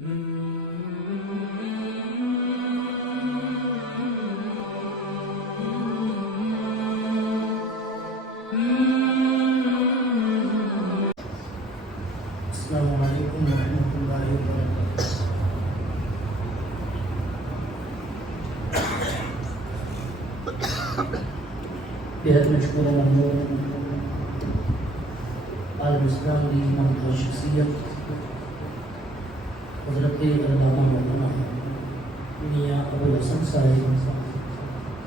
السلام علیکم ورحمۃ اللہ وبرکاتہ۔ بہت مشکور ممنون عالم اسلام کی ممتاز شخصیت حضرت علامہ مولانا میاں ابوالحسن صاحب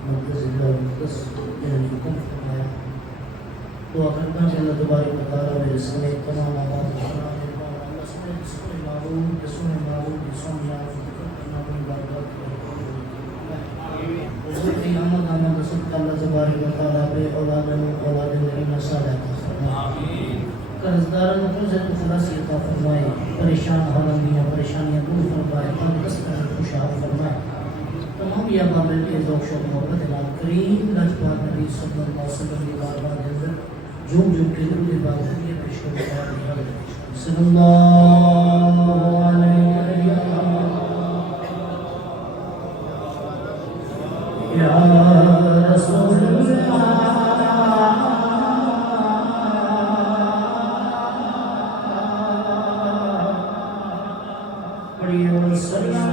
مرکز اللہ مقدس نے حکم فرمایا دعا کرتا ہوں کہ اللہ تبارک و تعالیٰ میرے سمیت تمام آباد اللہ سمیت سنے معروف سنے معروف سن حضور کی آمد آمد صدق اللہ تبارک و تعالیٰ پہ اولاد نعیم صالح عطا فرمائے، قرضداران کو سے خلاصی عطا فرمائے، پریشان حالمیاں پریشانیاں دور فرمائے، تندرست خوشحال فرمائے، تمام یہ بابل کے ذوق شوق محبت نام کریم لجپال نبی صلی اللہ علیہ وسلم کی بارگاہ کے اندر جھوم جھوم کے درود عبادت یہ پیش کرتا ہے صلی اللہ علیہ یا رسول اللہ پڑھیے وسلم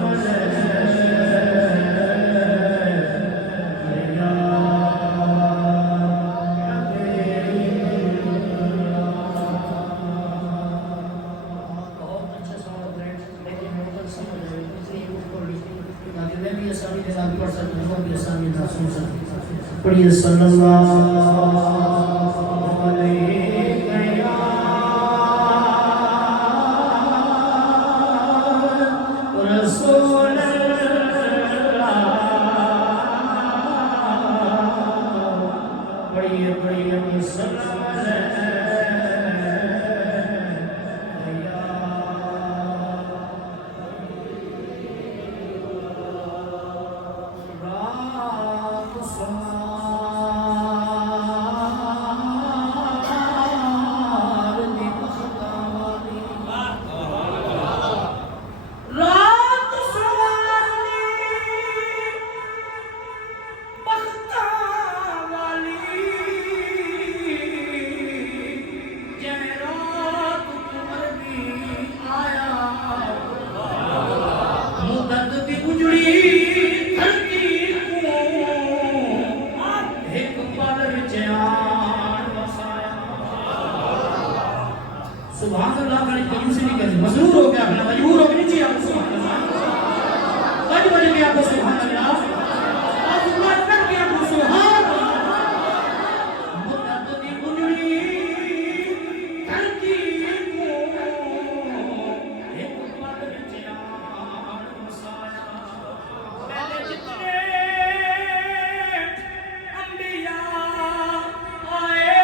پڑھیے صلی اللہ علیہ رسول اللہ، پڑھیے پڑھیے صلی اللہ علیہ سبحان اللہ کا قدیم سے نہیں کہتے مضرور ہو گیا اپنا مجبور ہو گئی نہیں آپ سبحان اللہ بج بج گیا تو سبحان اللہ آج اللہ کر گیا تو سبحان اللہ مدد دی گنجڑی دھرتی کو ایک پل جان مسایا پہلے جتنے انبیاء آئے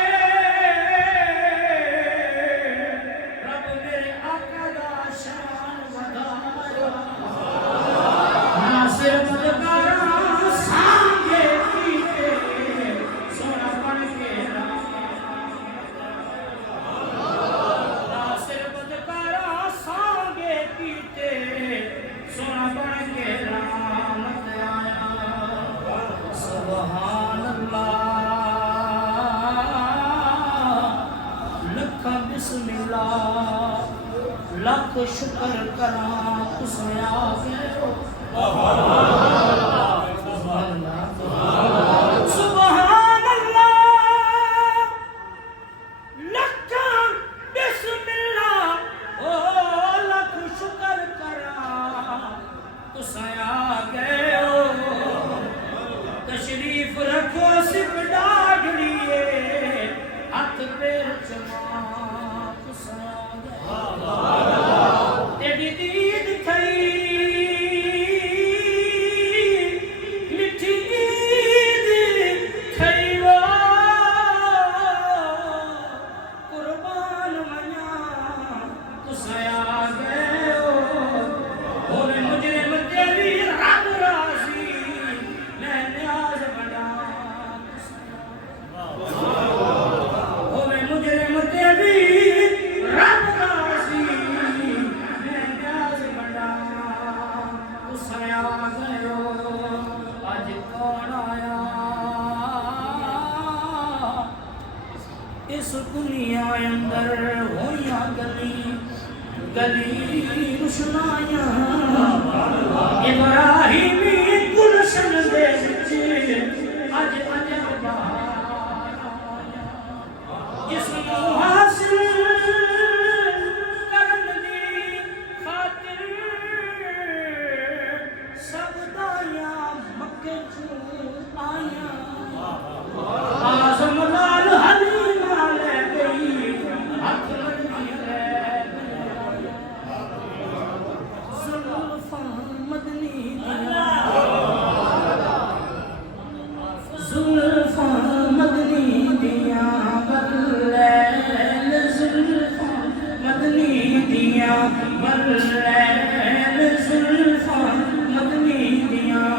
بسم اللہ لاکھ شکر کرا تسیں آگے سبحان اللہ سبحان اللہ لاکھ بسم اللہ او لاکھ شکر کرا تسیں آگے تشریف رکھو سب ڈاڑھیے ہاتھ پیر چما تیری دید تھئی جس دنیا اندر ہویا گلی گلی روشنایاں ابراہیمی گلشن دے وچ اج عجب بہار جس نو حاصل کرن دی خاطر سب دایاں مکے چوں آیاں آزم لال حلیمہ لے گئی ہاتھ لگی لے گئی زلفاں مدنی زلفاں مدنی دیاں بلیل زلفاں مدنی دیاں بلیل زلفاں مدنی دیاں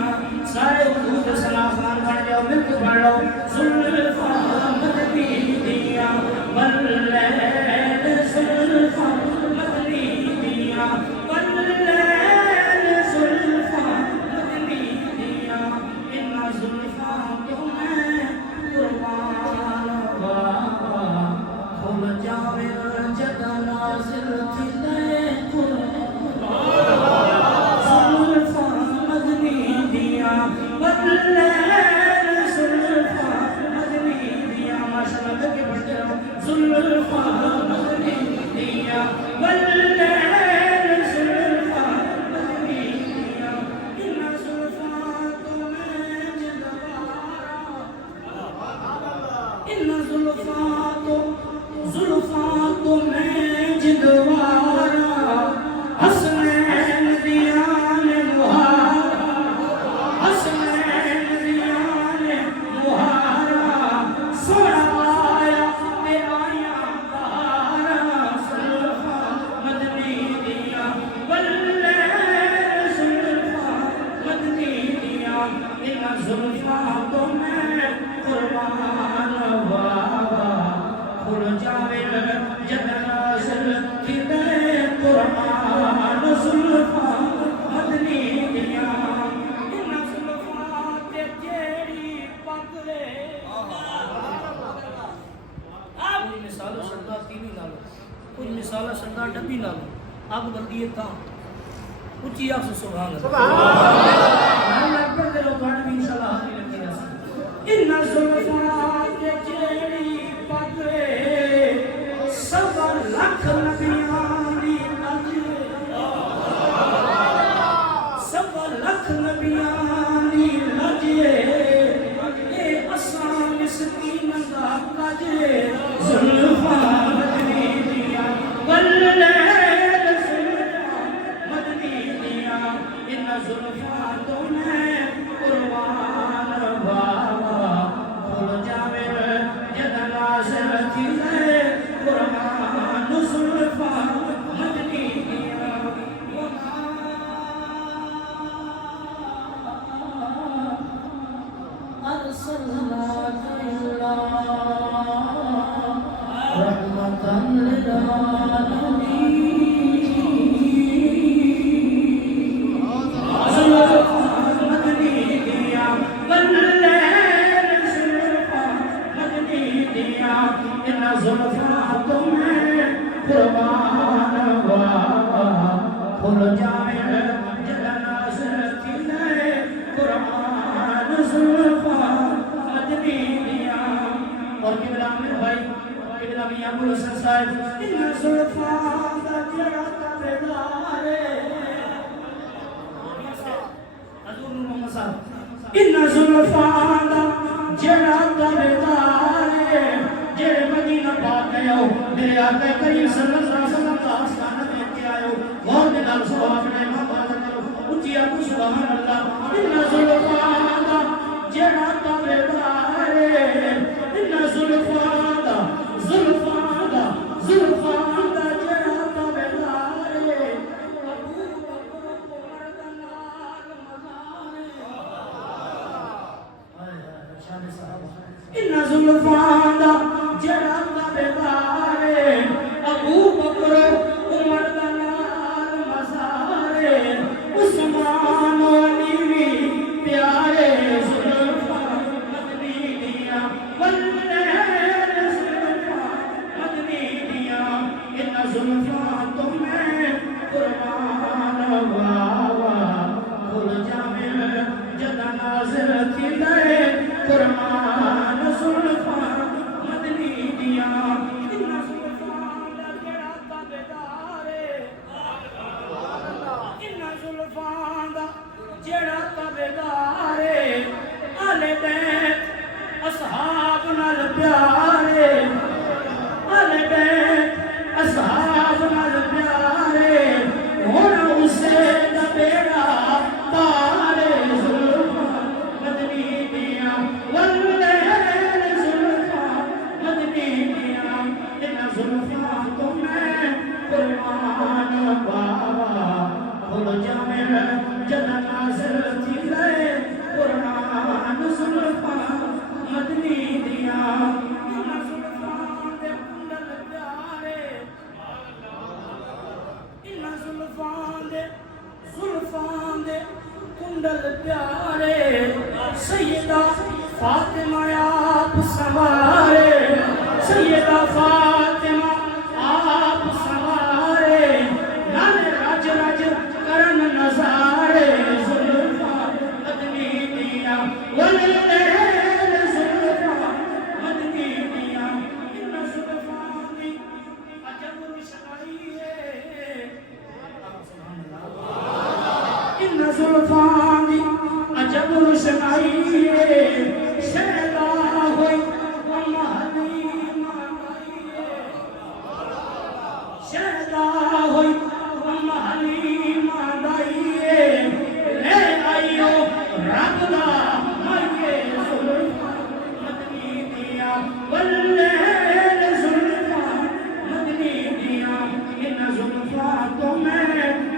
سارے خود سلام بن جاؤ مل کے پڑھ لو زلفاں مدنی دیاں بلیل زلفاں مدنی دیاں بلیل زلفاں مدنی دیاں انہاں زلفاں تو میں قربان بابا کھل جاوے جدا نازل تھی لے زلفاں مدنی دیاں بلیل زلفاں مدنی دیاں ماشاءاللہ کے بڑھتے رہو زلفاں مدنی دیاں بلیل زلفاں مدنی دیاں انہاں زلفاں تو میں جدوارا انہاں زلفاں تو میں جدوارا حسنین دیاں نے مہارا حسنین دیاں نے مہارا سوڑا آیا تے آیاں بہارا زلفاں مدنی دیاں بلیل زلفاں مدنی دیاں انہاں زلفاں تو میں قربان بابا کھل جاوے جد نازل تھی دے قرآن زلفاں مدنی دیاں انہاں زلفاں تے جیڑی پگڑے کوئی مثال سردا تینی نالو کوئی مثال سردا ڈبی نالو اگ بندی ہے تاں اچھی آگ سے سبحان اللہ اکبر دے لوگ گھٹ بھی انشاءاللہ حاضری رکھے گا انہاں زلفاں تے جیڑی پگڑے سب لکھ نبیاں دی لجے سب لکھ نبیاں دی لجے اے اساں مسکین دا کجے زلفاں مدنی دیاں بلیل زلفاں مدنی دیاں انہاں زلفاں تو میں قربان بابا کھل جاوے جد نازل تھی لے قرآن زلفاں مدنی دیاں ارسلناک الا رحمتا للعالمین زلفاں مدنی دیاں بلیل زلفاں مدنی دیاں انہاں زلفاں تو میں قربان بابا کھل جاوے جد نازل تھی لے قرآن زلفاں مدنی دیاں اور قبلہ میرے بھائی قبلہ میاں ابو الحسن صاحب انہاں زلفاں دا جڑا تابعدار حضور نور محمد صاحب انہاں زلفاں دا جڑا تابعدار جڑے مدینہ پاک گئے ہو میرے آقا کریم صلی اللہ علیہ وسلم کا آستانہ دیکھ کے آئے ہو غور کے دل سبحان اللہ امام بات کرو اچھی آپ سبحان اللہ انہاں زلفاں دا جڑا تابعدار انہاں زلفاں دا جڑا تابعدار ابو بکر عمر دا نال مزار شان صاحب انہاں زلفاں دا جڑا تابعدار ابو بکر عمر دا نال مزار عثمان علی بھی پیارے زلفاں مدنی دیاں بلیل زلفاں جڑا تابعدارے اہل بیت اصحاب نال پیارے اہل بیت اصحاب نال پیارے ہونا اسے دا بیڑا پارے زلفاں مدنی دیاں واللیل زلفاں مدنی دیاں ان زلفاں تو میں قربان بابا کھل جامل جد نازل تھی گئے قرآن زلفاں مدنی دیاں ان زلفاں دے کنڈل پیارے ان زلفاں دے کنڈل پیارے سیدہ فاطمہ آپ سوارے سیدہ فاطمہ آپ سوارے لال رج رج کرن نظارے زلفاں مدنی دیاں واللیل زلفاں مدنی دیاں ان زلفاں دی عجب روشنائی ہے ان زلفاں دی عجب روشنائی ہے شہدا ہوئی اما حلیمہ آئی ہے شہدا ہوئی اما حلیمہ آئی ہے لے آئیو رب دا مائے زلفاں مدنی دیاں واللیل زلفاں مدنی دیاں ان زلفاں تو میں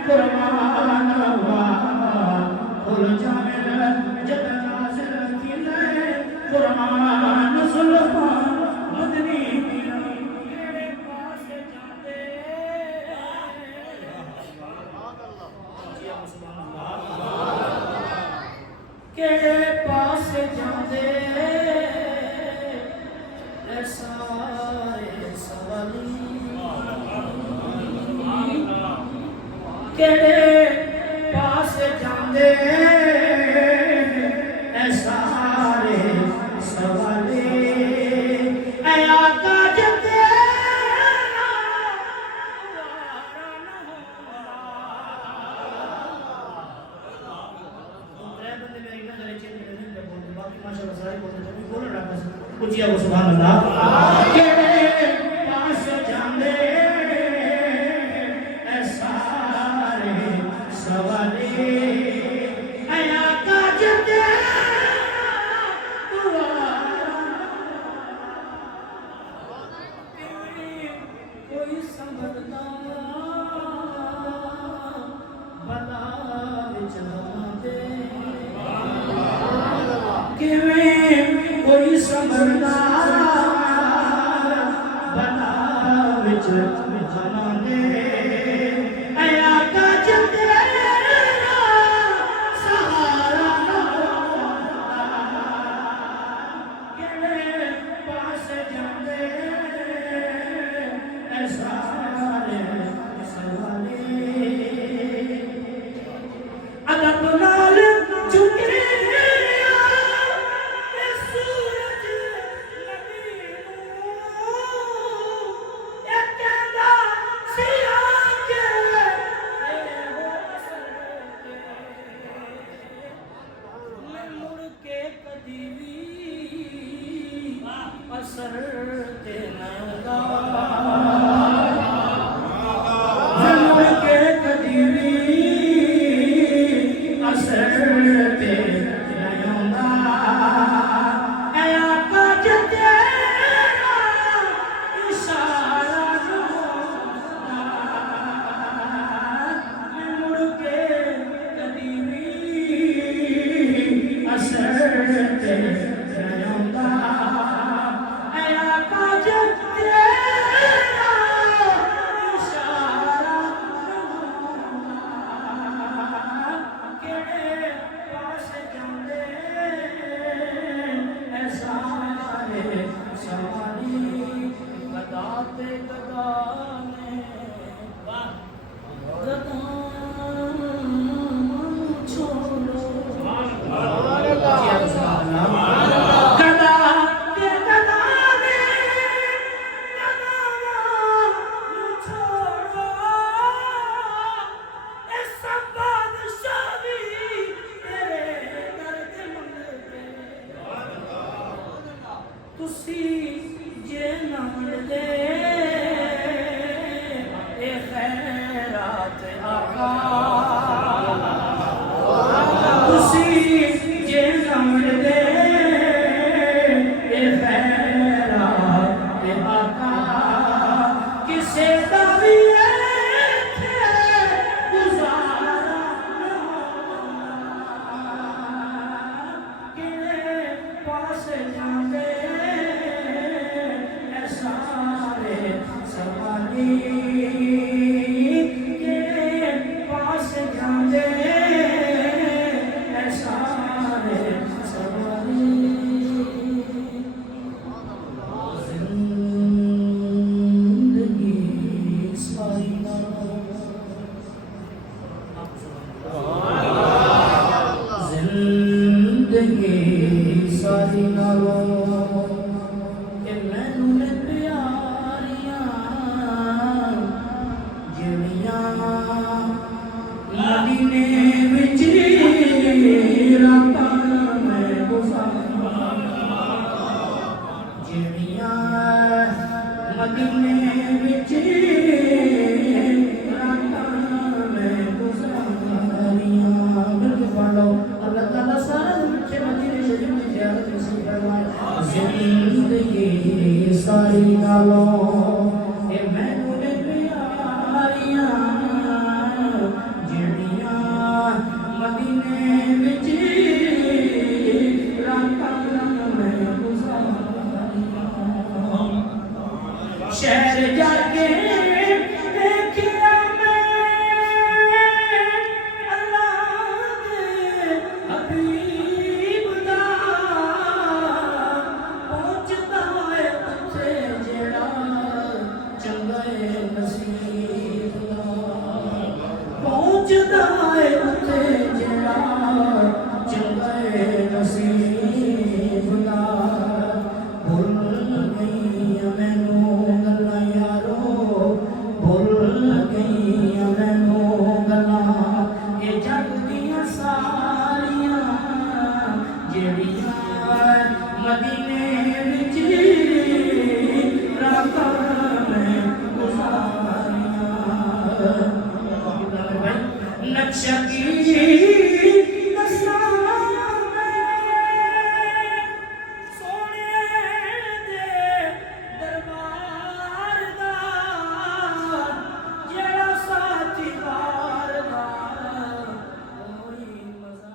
قربان ہوا کھل جامل جد نازل تھی لے قرآن زلفاں مدنی دیاں میرے پاس جاندے کیڑے پاس جاندے اے سارے سوالی کیڑے پاس جاندے اے سارے سوالے اے آقا جے تیرا دوبارہ نہ ہوندا ترے بندے میری نظر چیز نہیں تے بولتے باقی ماشاءاللہ سارے بولتے تو بولنا رہا بس اونچی آواز سبحان اللہ کیڑے پاس جاندے اے سارے سوالے اے آقا جے تیرا دوبارہ کوئی سنبھلدا بلا وچ دے کیویں کوئی سنبھلدا بلا وچ دے اے آقا جے تیرا سہارا نہ ہوندا کیڑے پاس جاندے اے سارے سوالے ادب نال جھکے اے سورج ਅਸੀਂ ਜੇ ਨਮੜਦੇ ਇਹ ਫੈਰਾ ਤੇ ਆਕਾ ਕਿਸੇ ਦਾ ਵੀ ਇੱਥੇ ਗੁਜ਼ਾਰਾ ਨਾ ਕਿਹੜੇ ਪਾਸੇ ਜਾਂਦੇ ਐ ਸਾਰੇ ਸਵਾਲੀ ਕਿਹੜੇ ਪਾਸੇ ਜਾਂਦੇ ਐ ਸਾਰੇ ਸਵਾਲੀ ਜ਼ਿੰਦਗੀ ਸਾਰੀ ਜ਼ਿੰਦਗੀ ਸਾਰੀ ਨਾਲੋਂ ਕਿ ਮੈਨੂੰ ਨੇ ਪਿਆਰੀਆਂ ਜਿਹੜੀਆਂ ਮਦੀਨੇ ਵਿੱਚ ਰਾਤਾਂ ਮੈਂ ਗੁਜ਼ਾਰਾਂ ਜਿਹੜੀਆਂ ਮਦੀਨੇ ਵਿੱਚ ਰਾਤਾਂ ਮੈਂ ਗੁਜ਼ਾਰੀਆਂ ਮਿਲ ਪੜ ਲਓ ਅੱਲਾਹ ਤਾਲਾ ਸਾਰਾ ਮਿੱਠੇ ਮਦੀਨੇ ਸ਼ਰੀਫ ਦੀ ਜ਼ਿਆਰਤ ਨਸੀਬ ਫਰਮਾਏ ਜ਼ਿੰਦਗੀ ਸਾਰੀ ਨਾਲੋਂ ਇਹ ਮੈਨੂੰ ਨੇ ਪਿਆਰੀਆਂ ਜਿਹੜੀਆਂ ਮਦੀਨੇ ਵਿੱਚ ਰਾਤਾਂ ਮੈਂ ਗੁਜ਼ਾਰੀਆਂ ਸ਼ਹਿਰ ਜਾ ਕੇ ਦੇਖਿਆ ਮੈਂ ਅੱਲਾਹ ਦੇ ਹਬੀਬ ਦਾ ਪਹੁੰਚਦਾ ਏ ਉੱਥੇ ਜਿਹੜਾ ਚੰਗਾ ਏ ਨਸੀਬ ਦਾ ਪਹੁੰਚਦਾ ਏ ਉੱਥੇ ਜਿਹੜਾ ਚੰਗਾ ਏ ਨਸੀਬ ਦਾ ਭੁੱਲ ਗਈਆਂ ਮੈਨੂੰ ਗੱਲਾਂ ਯਾਰੋ ਭੁੱਲ ਗਈਆਂ ਮੈਨੂੰ ਗੱਲਾਂ ਇਹ ਜੱਗ ਦੀਆਂ ਸਾਰੀਆਂ ਜਿਹੜੀਆਂ ਮਦੀਨੇ ਵਿੱਚ ਰਾਤਾਂ ਮੈਂ ਗੁਜ਼ਾਰੀਆਂ ਨਕਸ਼ਾ ਕੀ ਦੱਸਾਂ ਮੈਂ ਸੋਹਣੇ ਦੇ ਦਰਬਾਰ ਦਾ ਜਿਹੜਾ ਸਾਥੀ ਵਾਰ ਦਾ ਕੋਈ ਮਜ਼ਾ